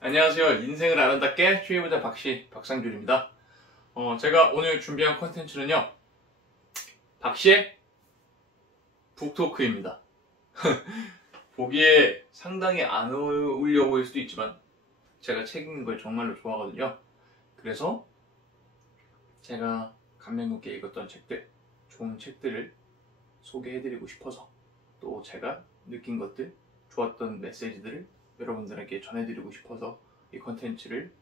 안녕하세요. 인생을 아름답게 취해보자 박상준입니다. 제가 오늘 준비한 콘텐츠는요, 박씨의 북토크입니다. 보기에 상당히 안 어울려 보일 수도 있지만 제가 책 읽는 걸 정말로 좋아하거든요. 그래서 제가 감명 깊게 읽었던 책들, 좋은 책들을 소개해드리고 싶어서, 또 제가 느낀 것들, 좋았던 메시지들을 여러분들에게 전해드리고 싶어서 이 컨텐츠를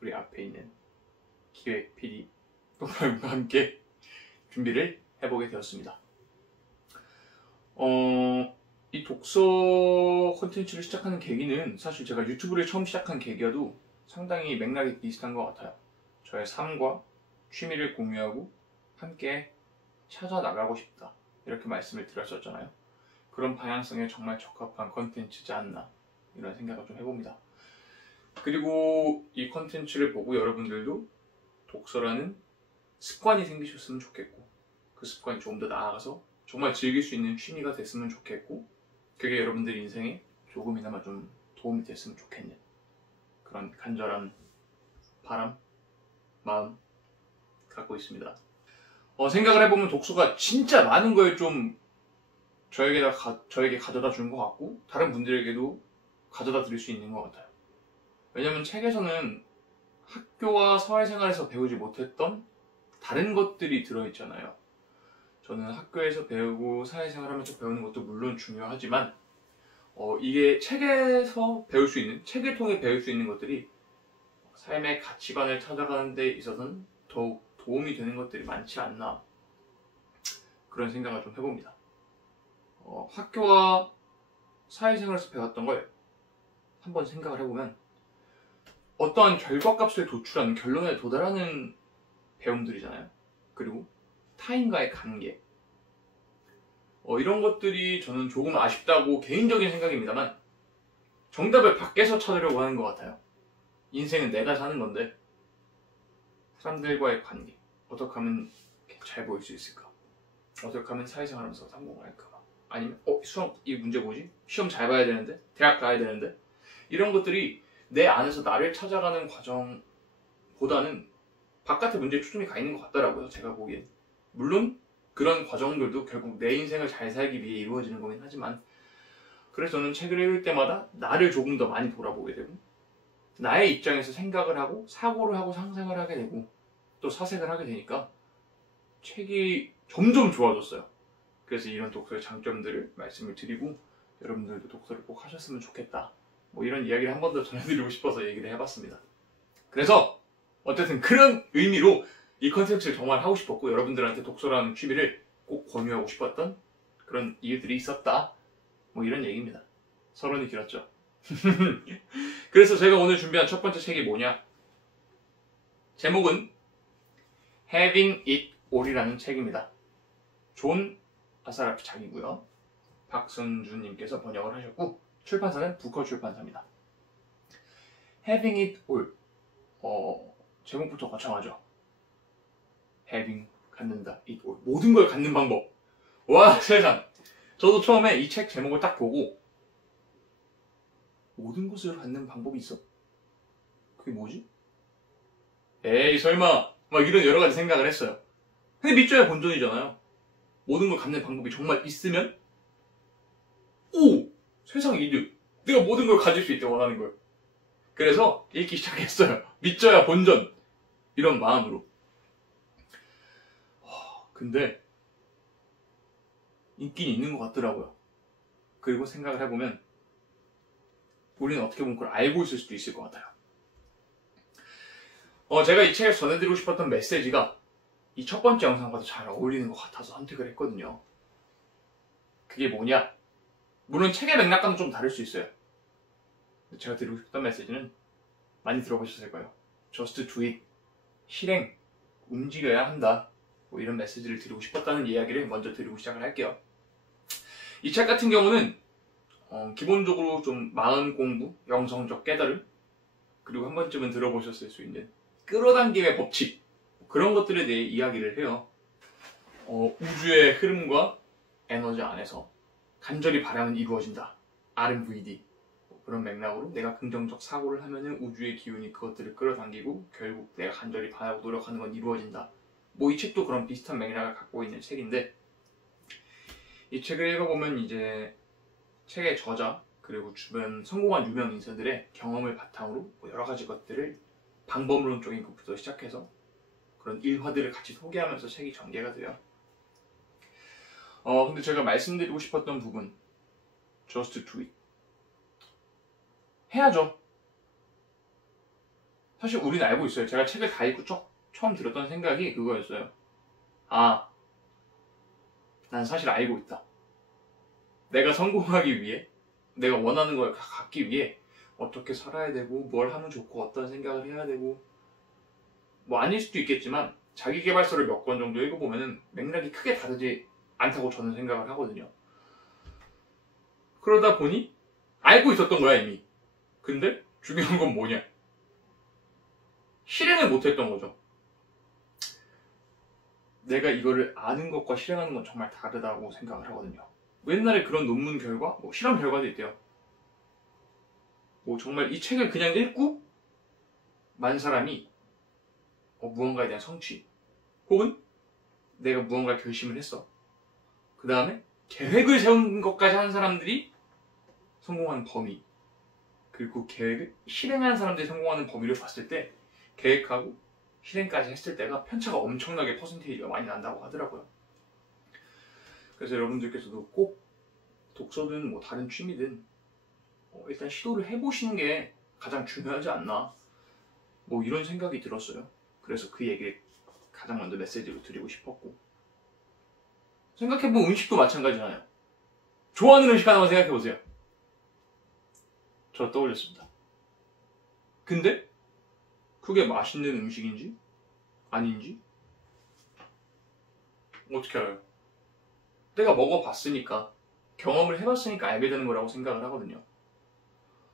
우리 앞에 있는 기획 PD 똥파님과 함께 준비를 해보게 되었습니다. 이 독서 컨텐츠를 시작하는 계기는 사실 제가 유튜브를 처음 시작한 계기와도 상당히 맥락이 비슷한 것 같아요. 저의 삶과 취미를 공유하고 함께 찾아 나가고 싶다, 이렇게 말씀을 드렸었잖아요. 그런 방향성에 정말 적합한 컨텐츠지 않나, 이런 생각을 좀 해봅니다. 그리고 이 컨텐츠를 보고 여러분들도 독서라는 습관이 생기셨으면 좋겠고, 그 습관이 조금 더 나아가서 정말 즐길 수 있는 취미가 됐으면 좋겠고, 그게 여러분들 인생에 조금이나마 좀 도움이 됐으면 좋겠는 그런 간절한 바람, 마음 갖고 있습니다. 생각을 해보면 독서가 진짜 많은 걸 좀 저에게 가져다 준 것 같고, 다른 분들에게도 가져다 드릴 수 있는 것 같아요. 왜냐면 책에서는 학교와 사회생활에서 배우지 못했던 다른 것들이 들어있잖아요. 저는 학교에서 배우고 사회생활하면서 배우는 것도 물론 중요하지만 이게 책에서 배울 수 있는, 책을 통해 배울 수 있는 것들이 삶의 가치관을 찾아가는 데 있어서는 더욱 도움이 되는 것들이 많지 않나, 그런 생각을 좀 해봅니다. 학교와 사회생활에서 배웠던 걸 한번 생각을 해보면 어떠한 결과값을 도출하는, 결론에 도달하는 배움들이잖아요. 그리고 타인과의 관계, 이런 것들이 저는 조금 아쉽다고 개인적인 생각입니다만 정답을 밖에서 찾으려고 하는 것 같아요. 인생은 내가 사는 건데 사람들과의 관계, 어떻게 하면 잘 보일 수 있을까, 어떻게 하면 사회생활하면서 성공을 할까, 아니면 수학 이 문제 뭐지? 시험 잘 봐야 되는데, 대학 가야 되는데, 이런 것들이 내 안에서 나를 찾아가는 과정보다는 바깥에 문제에 초점이 가 있는 것 같더라고요, 제가 보기엔. 물론 그런 과정들도 결국 내 인생을 잘 살기 위해 이루어지는 거긴 하지만, 그래서 저는 책을 읽을 때마다 나를 조금 더 많이 돌아보게 되고, 나의 입장에서 생각을 하고 사고를 하고 상상을 하게 되고 또 사색을 하게 되니까 책이 점점 좋아졌어요. 그래서 이런 독서의 장점들을 말씀을 드리고, 여러분들도 독서를 꼭 하셨으면 좋겠다, 뭐 이런 이야기를 한 번 더 전해드리고 싶어서 얘기를 해봤습니다. 그래서 어쨌든 그런 의미로 이 컨텐츠를 정말 하고 싶었고, 여러분들한테 독서라는 취미를 꼭 권유하고 싶었던 그런 이유들이 있었다, 뭐 이런 얘기입니다. 서론이 길었죠. 그래서 제가 오늘 준비한 첫 번째 책이 뭐냐, 제목은 Having It All이라는 책입니다. 존 아사라피 작이고요, 박선주님께서 번역을 하셨고, 출판사는 부커 출판사입니다. Having It All, 제목부터 거창하죠. Having, 갖는다, It All, 모든 걸 갖는 방법. 와, 세상. 저도 처음에 이 책 제목을 딱 보고 모든 것을 갖는 방법이 있어? 그게 뭐지? 에이 설마, 막 이런 여러 가지 생각을 했어요. 근데 믿져야 본전이잖아요. 모든 걸 갖는 방법이 정말 있으면, 오! 세상 이득! 내가 모든 걸 가질 수 있대, 원하는 걸. 그래서 읽기 시작했어요. 믿져야 본전! 이런 마음으로. 근데 있긴 있는 것 같더라고요. 그리고 생각을 해보면 우리는 어떻게 보면 그걸 알고 있을 수도 있을 것 같아요. 제가 이 책에서 전해드리고 싶었던 메시지가 이 첫 번째 영상과도 잘 어울리는 것 같아서 선택을 했거든요. 그게 뭐냐? 물론 책의 맥락과는 좀 다를 수 있어요. 제가 드리고 싶었던 메시지는 많이 들어보셨을 거예요. Just do it. 실행. 움직여야 한다. 뭐 이런 메시지를 드리고 싶었다는 이야기를 먼저 드리고 시작을 할게요. 이 책 같은 경우는 기본적으로 좀 마음 공부, 영성적 깨달음, 그리고 한 번쯤은 들어보셨을 수 있는 끌어당김의 법칙, 그런 것들에 대해 이야기를 해요. 우주의 흐름과 에너지 안에서 간절히 바람은 이루어진다. RMVD. 그런 맥락으로 내가 긍정적 사고를 하면은 우주의 기운이 그것들을 끌어당기고 결국 내가 간절히 바라고 노력하는 건 이루어진다. 뭐 이 책도 그런 비슷한 맥락을 갖고 있는 책인데, 이 책을 읽어보면 이제 책의 저자 그리고 주변 성공한 유명 인사들의 경험을 바탕으로 뭐 여러 가지 것들을 방법론적인 것부터 시작해서 그런 일화들을 같이 소개하면서 책이 전개가 돼요. 근데 제가 말씀드리고 싶었던 부분, just do it. 해야죠. 사실 우리는 알고 있어요. 제가 책을 다 읽고 처음 들었던 생각이 그거였어요. 난 사실 알고 있다. 내가 성공하기 위해, 내가 원하는 걸 갖기 위해 어떻게 살아야 되고 뭘 하면 좋고 어떤 생각을 해야 되고, 뭐 아닐 수도 있겠지만 자기계발서를 몇 권 정도 읽어보면 맥락이 크게 다르지 않다고 저는 생각을 하거든요. 그러다 보니 알고 있었던 거야 이미. 근데 중요한 건 뭐냐? 실행을 못했던 거죠. 내가 이거를 아는 것과 실행하는 건 정말 다르다고 생각을 하거든요. 옛날에 그런 논문 결과, 뭐 실험 결과도 있대요. 뭐 정말 이 책을 그냥 읽고 만 사람이 무언가에 대한 성취, 혹은 내가 무언가 결심을 했어. 그 다음에 계획을 세운 것까지 한 사람들이 성공하는 범위, 그리고 계획을 실행한 사람들이 성공하는 범위를 봤을 때 계획하고 실행까지 했을 때가 편차가 엄청나게 퍼센테이지가 많이 난다고 하더라고요. 그래서 여러분들께서도 꼭 독서든 뭐 다른 취미든 일단 시도를 해보시는 게 가장 중요하지 않나, 뭐 이런 생각이 들었어요. 그래서 그 얘기를 가장 먼저 메시지로 드리고 싶었고, 생각해보면 음식도 마찬가지잖아요. 좋아하는 음식 하나만 생각해보세요. 저 떠올렸습니다. 근데 그게 맛있는 음식인지 아닌지 어떻게 알아요? 내가 먹어봤으니까, 경험을 해봤으니까 알게 되는 거라고 생각을 하거든요.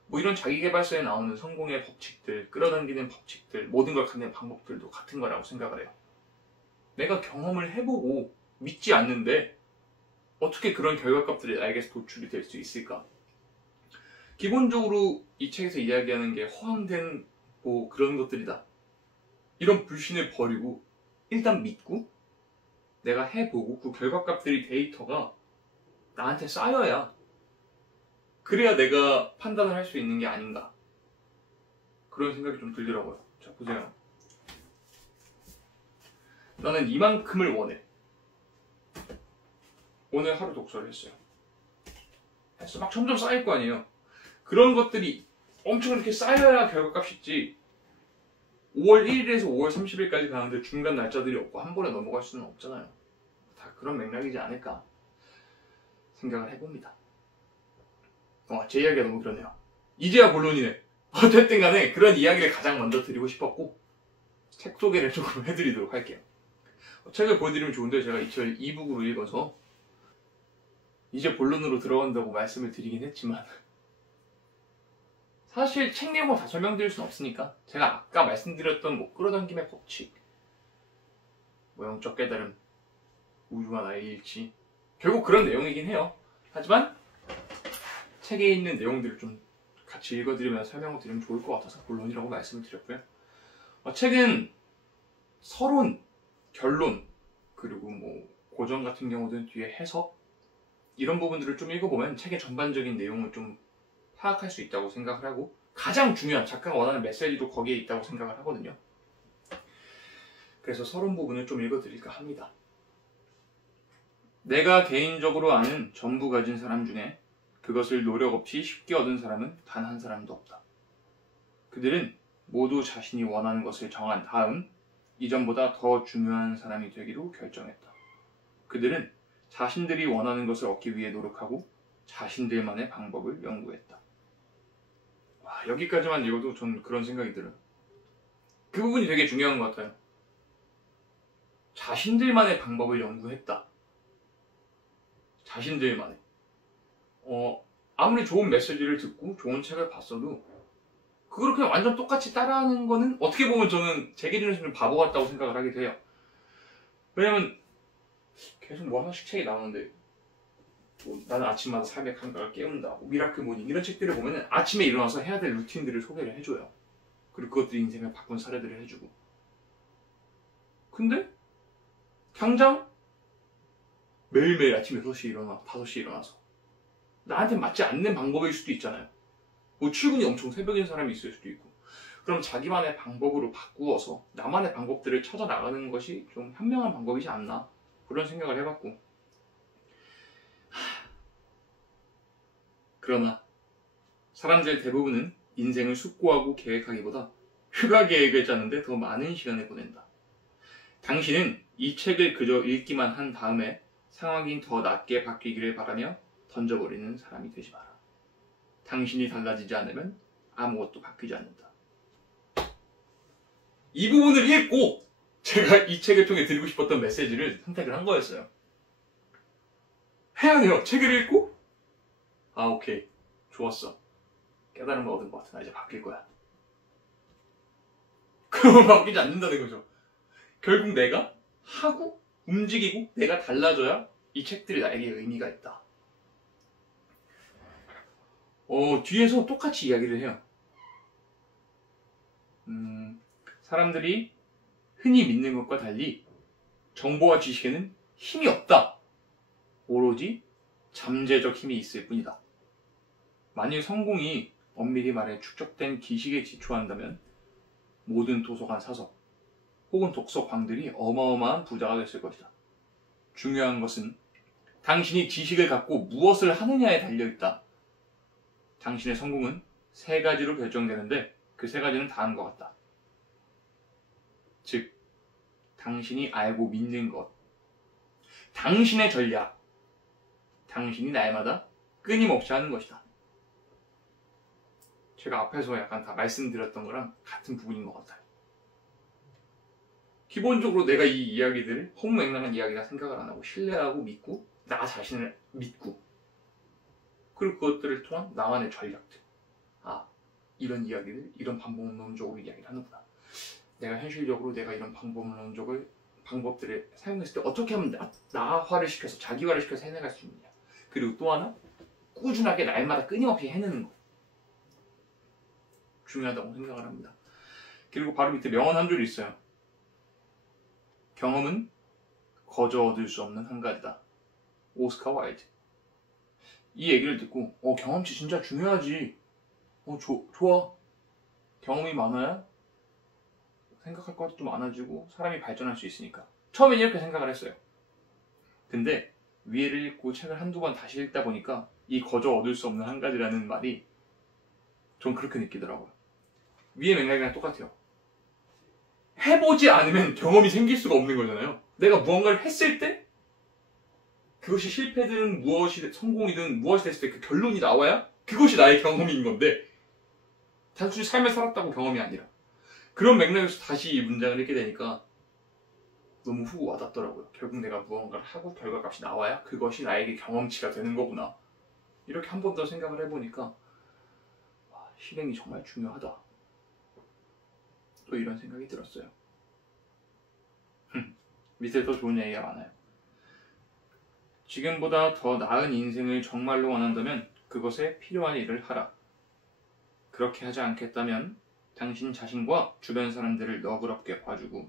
뭐 이런 자기계발서에 나오는 성공의 법칙들, 끌어당기는 법칙들, 모든 걸 갖는 방법들도 같은 거라고 생각을 해요. 내가 경험을 해보고 믿지 않는데 어떻게 그런 결과값들이 나에게서 도출이 될 수 있을까? 기본적으로 이 책에서 이야기하는 게 허황된 뭐 그런 것들이다, 이런 불신을 버리고 일단 믿고 내가 해보고 그 결과값들이, 데이터가 나한테 쌓여야, 그래야 내가 판단을 할 수 있는 게 아닌가, 그런 생각이 좀 들더라고요. 자, 보세요. 나는 이만큼을 원해. 오늘 하루 독서를 했어요. 막 점점 쌓일 거 아니에요. 그런 것들이 엄청 이렇게 쌓여야 결과값이 있지, 5월 1일에서 5월 30일까지 가는데 중간 날짜들이 없고 한 번에 넘어갈 수는 없잖아요. 다 그런 맥락이지 않을까 생각을 해봅니다. 제 이야기가 너무 그러네요. 이제야 본론이네. 어쨌든 간에 그런 이야기를 가장 먼저 드리고 싶었고, 책 소개를 조금 해드리도록 할게요. 책을 보여드리면 좋은데 제가 이 책을 이북으로 읽어서 이제 본론으로 들어간다고 말씀을 드리긴 했지만, 사실 책 내용을 다 설명드릴 수는 없으니까 제가 아까 말씀드렸던 뭐 끌어당김의 법칙, 뭐 영적 깨달음, 우주와 나의 일치, 결국 그런 내용이긴 해요. 하지만 책에 있는 내용들을 좀 같이 읽어드리면서 설명을 드리면 좋을 것 같아서 본론이라고 말씀을 드렸고요. 책은 서론, 결론, 그리고 뭐 고전 같은 경우는 뒤에 해석, 이런 부분들을 좀 읽어보면 책의 전반적인 내용을 좀 파악할 수 있다고 생각을 하고, 가장 중요한 작가가 원하는 메시지도 거기에 있다고 생각을 하거든요. 그래서 서론 부분을 좀 읽어드릴까 합니다. 내가 개인적으로 아는 전부 가진 사람 중에 그것을 노력 없이 쉽게 얻은 사람은 단 한 사람도 없다. 그들은 모두 자신이 원하는 것을 정한 다음 이전보다 더 중요한 사람이 되기로 결정했다. 그들은 자신들이 원하는 것을 얻기 위해 노력하고 자신들만의 방법을 연구했다. 여기까지만 읽어도 전 그런 생각이 들어요. 그 부분이 되게 중요한 것 같아요. 자신들만의 방법을 연구했다. 자신들만의. 아무리 좋은 메시지를 듣고 좋은 책을 봤어도 그걸 그냥 완전 똑같이 따라하는 거는 어떻게 보면 저는 제 기준에서 좀 바보 같다고 생각을 하게 돼요. 왜냐면 계속 뭐 하나씩 책이 나오는데 뭐 나는 아침마다 삶의 감각을 깨운다, 뭐 미라클 모닝 이런 책들을 보면은 아침에 일어나서 해야 될 루틴들을 소개를 해줘요. 그리고 그것들이 인생을 바꾼 사례들을 해주고. 근데 당장 매일매일 아침 6시에 일어나, 5시에 일어나서 나한테 맞지 않는 방법일 수도 있잖아요. 뭐 출근이 엄청 새벽인 사람이 있을 수도 있고. 그럼 자기만의 방법으로 바꾸어서 나만의 방법들을 찾아 나가는 것이 좀 현명한 방법이지 않나, 그런 생각을 해봤고. 그러나 사람들 대부분은 인생을 숙고하고 계획하기보다 휴가 계획을 짜는데 더 많은 시간을 보낸다. 당신은 이 책을 그저 읽기만 한 다음에 상황이 더 낫게 바뀌기를 바라며 던져버리는 사람이 되지 마라. 당신이 달라지지 않으면 아무것도 바뀌지 않는다. 이 부분을 읽고 제가 이 책을 통해 드리고 싶었던 메시지를 선택을 한 거였어요. 해야 돼요. 책을 읽고 아, 오케이, 좋았어, 깨달음을 얻은 것 같아, 나 이제 바뀔 거야. 그러면 바뀌지 않는다는 거죠. 결국 내가 하고 움직이고 내가 달라져야 이 책들이 나에게 의미가 있다. 뒤에서 똑같이 이야기를 해요. 사람들이 흔히 믿는 것과 달리 정보와 지식에는 힘이 없다. 오로지 잠재적 힘이 있을 뿐이다. 만일 성공이 엄밀히 말해 축적된 지식에 기초한다면 모든 도서관 사서 혹은 독서광들이 어마어마한 부자가 됐을 것이다. 중요한 것은 당신이 지식을 갖고 무엇을 하느냐에 달려있다. 당신의 성공은 3가지로 결정되는데 그 3가지는 다른 것 같다. 즉, 당신이 알고 믿는 것, 당신의 전략, 당신이 날마다 끊임없이 하는 것이다. 제가 앞에서 약간 다 말씀드렸던 거랑 같은 부분인 것 같아요. 기본적으로 내가 이 이야기들을 허무맹랑한 이야기라 생각을 안 하고 신뢰하고 믿고 나 자신을 믿고, 그리고 그것들을 통한 나만의 전략들, 이런 이야기를 이런 방법론적으로 이야기를 하는구나. 내가 현실적으로 내가 이런 방법들을 사용했을 때 어떻게 하면 나화를 시켜서 자기화를 시켜서 해내갈 수 있느냐. 그리고 또 하나, 꾸준하게 날마다 끊임없이 해내는 거, 중요하다고 생각을 합니다. 그리고 바로 밑에 명언 한 줄이 있어요. 경험은 거저 얻을 수 없는 한 가지다. 오스카 와일드. 이 얘기를 듣고 경험치 진짜 중요하지. 좋아. 경험이 많아야 생각할 것도 많아지고 사람이 발전할 수 있으니까. 처음엔 이렇게 생각을 했어요. 근데 위에를 읽고 책을 한두 번 다시 읽다 보니까 이 거저 얻을 수 없는 한 가지라는 말이 전 그렇게 느끼더라고요. 위의 맥락이랑 똑같아요. 해보지 않으면 경험이 생길 수가 없는 거잖아요. 내가 무언가를 했을 때 그것이 실패든 무엇이 성공이든 무엇이 됐을 때 그 결론이 나와야 그것이 나의 경험인 건데, 단순히 삶을 살았다고 경험이 아니라. 그런 맥락에서 다시 이 문장을 읽게 되니까 너무 훅 와닿더라고요. 결국 내가 무언가를 하고 결과값이 나와야 그것이 나에게 경험치가 되는 거구나. 이렇게 한 번 더 생각을 해보니까 실행이 정말 중요하다. 또 이런 생각이 들었어요. 밑에 더 좋은 얘기가 많아요. 지금보다 더 나은 인생을 정말로 원한다면 그것에 필요한 일을 하라. 그렇게 하지 않겠다면 당신 자신과 주변 사람들을 너그럽게 봐주고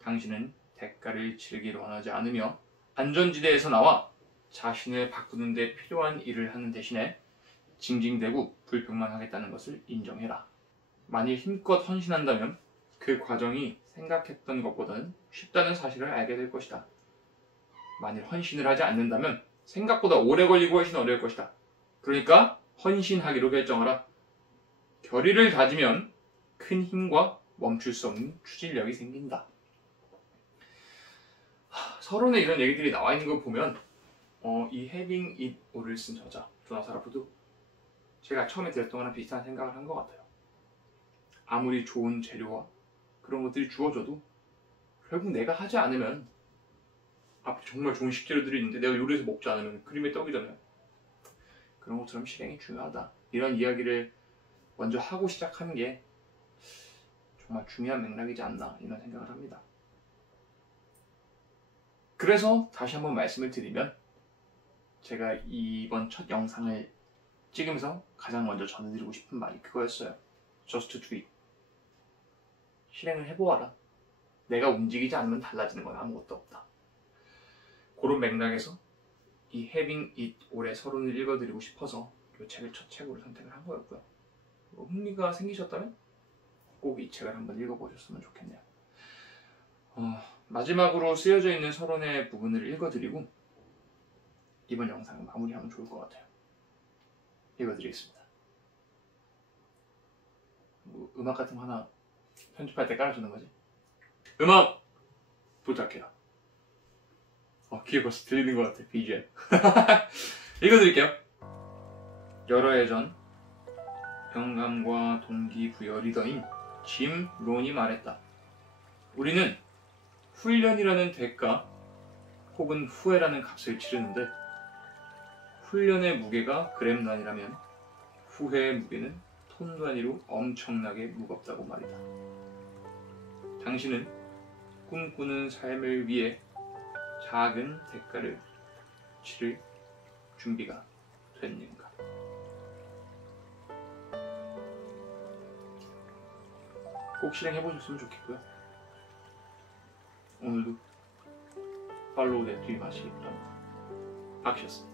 당신은 대가를 치르기를 원하지 않으며 안전지대에서 나와 자신을 바꾸는 데 필요한 일을 하는 대신에 징징대고 불평만 하겠다는 것을 인정해라. 만일 힘껏 헌신한다면 그 과정이 생각했던 것보다는 쉽다는 사실을 알게 될 것이다. 만일 헌신을 하지 않는다면 생각보다 오래 걸리고 훨씬 어려울 것이다. 그러니까 헌신하기로 결정하라. 결의를 다지면 큰 힘과 멈출 수 없는 추진력이 생긴다. 서론에 이런 얘기들이 나와 있는 걸 보면 이 Having It All을 쓴 저자 조나스 라프도 제가 처음에 들었던 거랑 비슷한 생각을 한 것 같아요. 아무리 좋은 재료와 그런 것들이 주어져도 결국 내가 하지 않으면, 앞에 정말 좋은 식재료들이 있는데 내가 요리해서 먹지 않으면 그림의 떡이잖아요. 그런 것처럼 실행이 중요하다. 이런 이야기를 먼저 하고 시작하는 게 정말 중요한 맥락이지 않나, 이런 생각을 합니다. 그래서 다시 한번 말씀을 드리면 제가 이번 첫 영상을 찍으면서 가장 먼저 전해드리고 싶은 말이 그거였어요. Just do it. 실행을 해보아라. 내가 움직이지 않으면 달라지는 건 아무것도 없다. 그런 맥락에서 이 Having It 올해 서론을 읽어드리고 싶어서 이 책을 첫 책으로 선택을 한 거였고요. 흥미가 생기셨다면 꼭 이 책을 한번 읽어보셨으면 좋겠네요. 마지막으로 쓰여져 있는 서론의 부분을 읽어드리고 이번 영상을 마무리하면 좋을 것 같아요. 읽어드리겠습니다. 음악 같은 거 하나 편집할 때 깔아주는 거지? 음악 부탁해요. 귀에 벌써 들리는 것 같아, BGM. 읽어드릴게요. 여러 해 전 영감과 동기부여 리더인 짐 론이 말했다. 우리는 훈련이라는 대가 혹은 후회라는 값을 치르는데 훈련의 무게가 그램 단위라면 후회의 무게는 톤 단위로 엄청나게 무겁다고 말이다. 당신은 꿈꾸는 삶을 위해 작은 대가를 치를 준비가 됐는가? 꼭 실행해보셨으면 좋겠고요. 오늘도 팔로우 내 뒤 마시기 바랍니다. 박시였습니다.